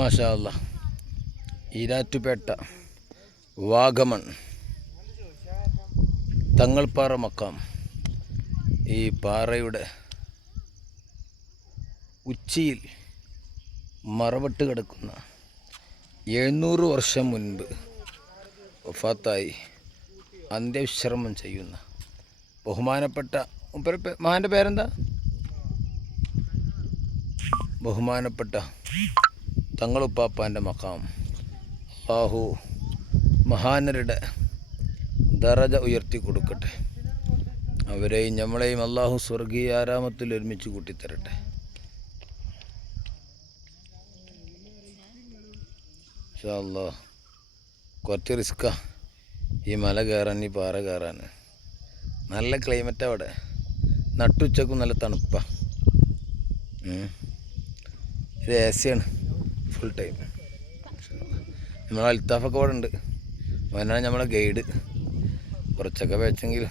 മാഷാല്ല ഈരാറ്റുപേട്ട വാഗമൺ തങ്ങൾപ്പാറ മക്കാം. ഈ പാറയുടെ ഉച്ചിയിൽ മറവിട്ട് കിടക്കുന്ന എഴുന്നൂറ് വർഷം മുൻപ് വഫാത്തായി അന്ത്യവിശ്രമം ചെയ്യുന്ന ബഹുമാനപ്പെട്ട മഹാന്റെ പേരെന്താ? ബഹുമാനപ്പെട്ട തങ്ങളുപ്പാപ്പാന്റെ മക്കാം ബാഹു മഹാനരുടെ ദറജ ഉയർത്തി കൊടുക്കട്ടെ. അവരെയും നമ്മളെയും അള്ളാഹു സ്വർഗീയ ആരാമത്തിൽ ഒരുമിച്ച് കൂട്ടിത്തരട്ടെ. അല്ലാ കുറച്ച് റിസ്ക്കാ. ഈ മല കയറാൻ ഈ പാറ കയറാൻ. നല്ല ക്ലൈമറ്റ് അവിടെ. നട്ടുച്ചക്കും നല്ല തണുപ്പാണ്. ഇത് എ സിയാണ് ഫുൾ ടൈം നമ്മളെ അൽത്താഫൊക്കെ ഇവിടെ ഉണ്ട്. അവനാണ് നമ്മളെ ഗൈഡ് കുറച്ചൊക്കെ വെച്ചെങ്കിലും